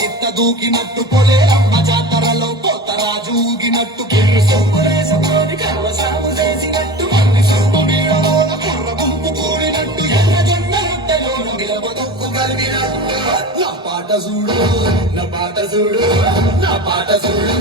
గిత్త దూకినట్టు పొలే అమ్మ జాతరలో పోతరాజు ఊగినట్టు కిర్రు సోపులేసుకొని కర్ర సాగు చేసినట్టు అన్ని సొంపు నీడలోన కుర్ర గుంపు కూడినట్టు ఎర్ర జొన్న రొట్టెలోన విలవ దొక్కు కలిగినట్టు నా పాట చూడు నా పాట చూడు నా పాట చూడు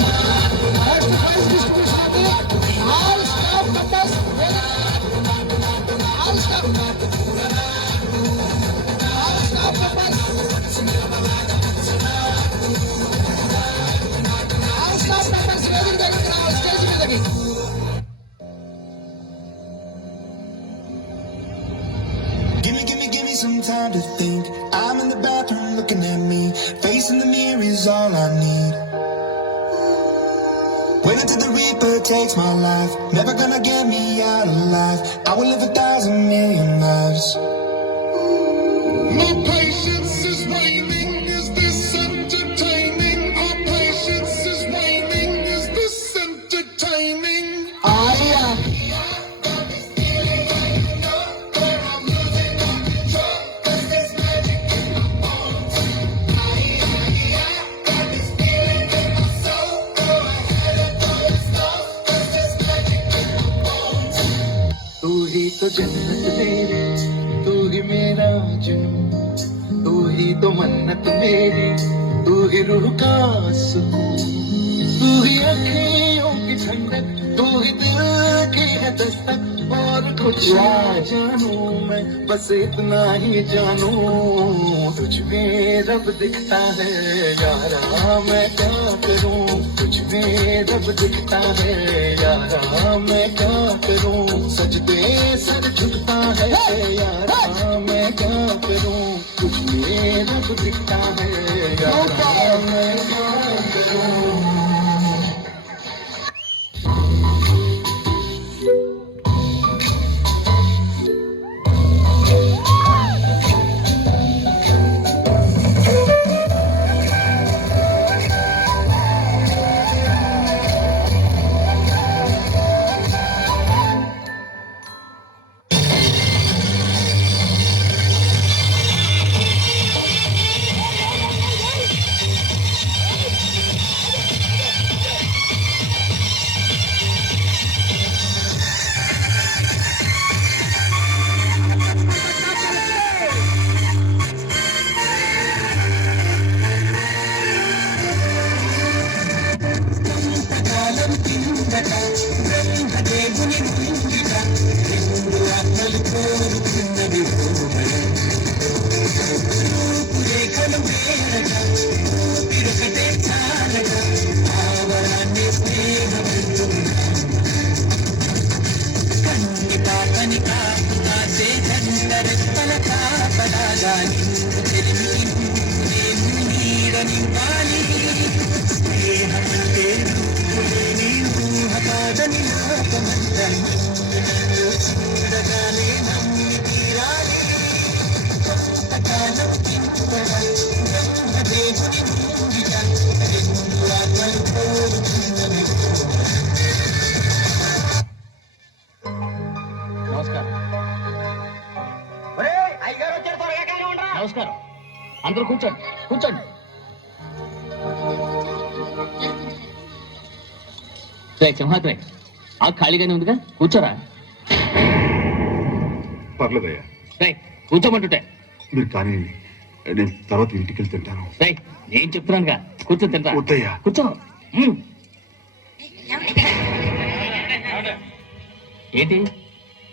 Give me some time to think. I'm in the bathroom looking at me. Facing the mirror is all I need. Wait until the Reaper takes my life. Never gonna get me out alive. I will live 1,000,000,000 lives. My patience is waning. Is this entertaining? Our patience is waning. Is this entertaining? तू ही तो जन्नत मेरी, तू ही मेरा जुनून, तू ही तो मन्नत मेरी, तू ही रूह का सुकून, तू ही अखियों की ठंडक, तू ही दिल की है दस्तक। और कुछ ना जानू मैं, बस इतना ही जानू, तुझ में रब दिखता है यारा, मैं क्या करूं, तुझ में रब दिखता है यारा, मैं क्या करूं, सजदे सर झुकता है यारा, मैं क्या करूं, तुझ में रब दिखता है यारा, मैं क्या करूं। నమస్కారం. అందరూ కూర్చోండి కూర్చోండి. సింహాద్రి ఆ ఖాళీగానే ఉందిగా, కూర్చోరా. పర్లేదయ్యా, కూర్చోమంటుంటే. మీరు కానీ నేను తర్వాత ఇంటికి వెళ్ళి తింటాను. నేను చెప్తున్నానుగా, కూర్చొని తింటా. వద్దయ్యా, కూర్చో. ఏంటి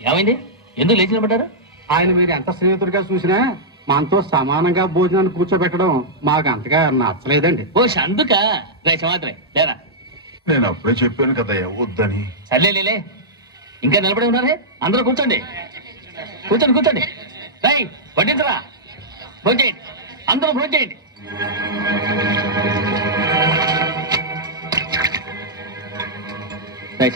ఏమైంది, ఎందుకు లేచి నిలబడ్డారు? ఆయన మీరు ఎంత స్నేహితుడిగా చూసినా మనతో సమానంగా భోజనాన్ని కూర్చోబెట్టడం మాకు అంతగా నచ్చలేదండి. ఓ అందుక సింహాద్రి లేరా. నేను అప్పుడే చెప్పాను కదయ్యా వద్దని. సర్లేలే, ఇంకా నిలబడి ఉన్నారే, అందరూ కూర్చోండి కూర్చోండి కూర్చోండి. వడ్డించరా, భోజేయండి, అందరూ భోజేయండి.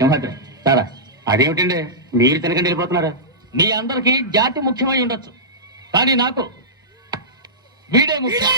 సింహాద్రి సారా. అదేమిటండి మీరు తినకండి వెళ్ళిపోతున్నారు? మీ అందరికీ జాతి ముఖ్యమై ఉండొచ్చు, కానీ నాకు వీడే ముఖ్యం.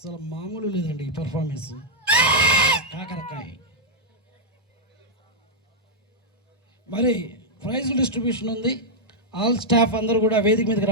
అసలు మామూలు లేదండి ఈ పెర్ఫార్మెన్స్. కాకరకాయ. మరి ప్రైజ్ డిస్ట్రిబ్యూషన్ ఉంది. ఆల్ స్టాఫ్ అందరూ కూడా వేదిక మీదకి